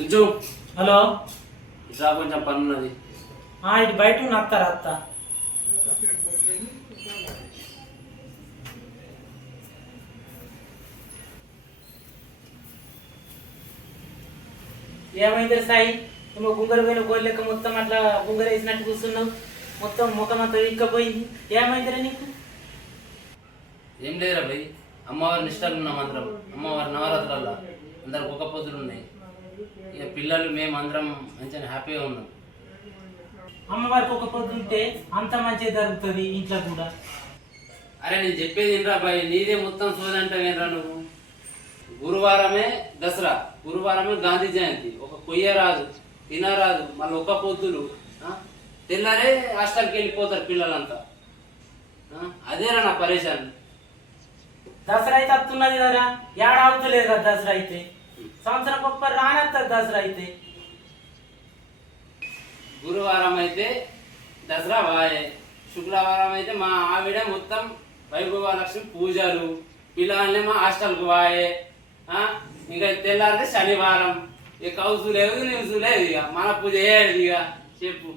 Sujju hello. ఇట్లా కొంచెం పని ఉన్నది ఇటు బయట అత్తారా అత్త ఏమైంది సాయి? నువ్వు గుంగరు పోయిన గోల్ లెక్క మొత్తం అట్లా గుంగరు వేసినట్టు కూర్చున్నావు. మొత్తం ముఖం అంతా ఇక్కపోయింది ఏమైందిరా నీకు? ఏం లేదురా భయ్ అమ్మవారి నిష్టలు ఉన్నాం అందరం అమ్మవారి నవరాత్రులలో అందరికి ఒక పొద్దులు ఉన్నాయి. ఇక పిల్లలు మేము అందరం మంచిగా హ్యాపీగా ఉన్నాం. అమ్మవారికి ఒక పొద్దుంటే అంత మంచిగా జరుగుతుంది ఇంట్లో కూడా. అరే నేను చెప్పేది ఏంట్రా భయ్ నీదే మొత్తం సోదంటావేంట్రా నువ్వు? గురువారమే దసరా గురువారమే గాంధీ జయంతి. ఒక కొయ్య రాదు తినరాదు మళ్ళీ ఒక పొద్దులు? తెల్లారే హాస్టల్కి వెళ్ళిపోతారు పిల్లలంతా? అదేరా నా పరేషాన్? దసరా అయితే వస్తున్నది కదా ఏడా అవుతలేదు కదా దసరా అయితే? సంవత్సరం గొప్ప రానత్తది దసరా అయితే. గురువారం అయితే దసరా వాయే. శుక్రవారం అయితే మా ఆవిడ మొత్తం వైభవలక్ష్మి పూజలు పిల్లల్ని మా హాస్టల్కి వాయే. ఇంకా తెల్లారితే శనివారం. ఇక కౌసు లేదు నిమిషం లేదు ఇక. మన పూజ చేయాలి ఇక? చెప్పు.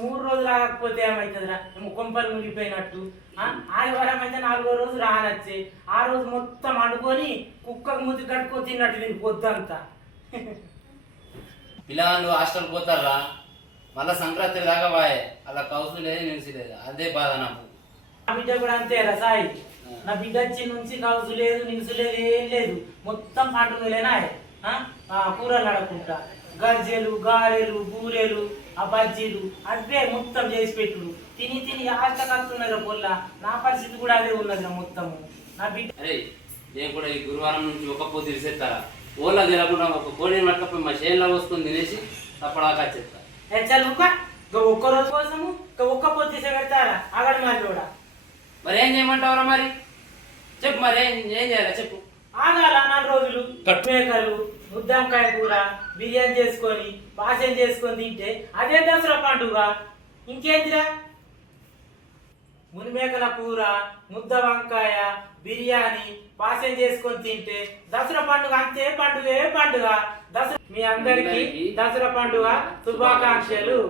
మూడు రోజులు ఆగకపోతే ఏమవుతుందిరా ఏమో కొంపలు మునిగిపోయినట్టు. ఆ? ఆదివారం అయితే నాలుగో రోజు రానొచ్చి. ఆ రోజు మొత్తం అనుకొని కుక్కకు ముద్దు కట్టుకొని తిన్నట్టు దీని పొద్దంతా. పిల్లలు హాస్టల్కి పోతారా? మళ్ళా సంక్రాంతి దాకా వాయే అలా కౌసు లేదు నివసి లేదు. అదే బాధ నాకు. నా బిడ్డ కూడా అంతేరా సాయి. నా బిడ్డ వచ్చి నుంచి కలుసు లేదు నిలుసు లేదు ఏం లేదు. మొత్తం పండుగలేనా కూరలు నడకుంటా గర్జెలు గారెలు బూరెలు ఆ బజ్జీలు అవే మొత్తం చేసి పెట్టుడు. తిని తిని ఆశ కలుతున్నారు పొల్ల. నా పరిస్థితి కూడా అదే ఉన్నది మొత్తము నా బిడ్డ అరే నేను కూడా ఈ గురువారం నుంచి ఒక పొద్దు విసేస్తారా ఓలా తినకుండా ఒక కోడిని పట్టుకపోయి మా చేనులో వస్తుంది తినేసి తప్పడాకా చెప్తా హెచ్చలు ఒక్క రోజు కోసము? ఇంకా ఒక్క పొద్దు తీసే పెడతారా? అగడి మరి కూడా. మరి ఏం చేయమంటావురా మరి? చెప్పు మరి ఏం ఏం చేయాలి చెప్పు. ఆగాల నాలుగు రోజులు? మేకలు ముద్దంకాయ కూర బిర్యానీ చేసుకొని పాసం చేసుకొని తింటే అదే దసరా పండుగ. ఇంకేంటిరా మునిమేకల కూర ముద్ద వంకాయ బిర్యానీ పాసం చేసుకొని తింటే దసరా పండుగ అంతే పండుగ ఏ పండుగ. దసరా మీ అందరికి దసరా పండుగ శుభాకాంక్షలు.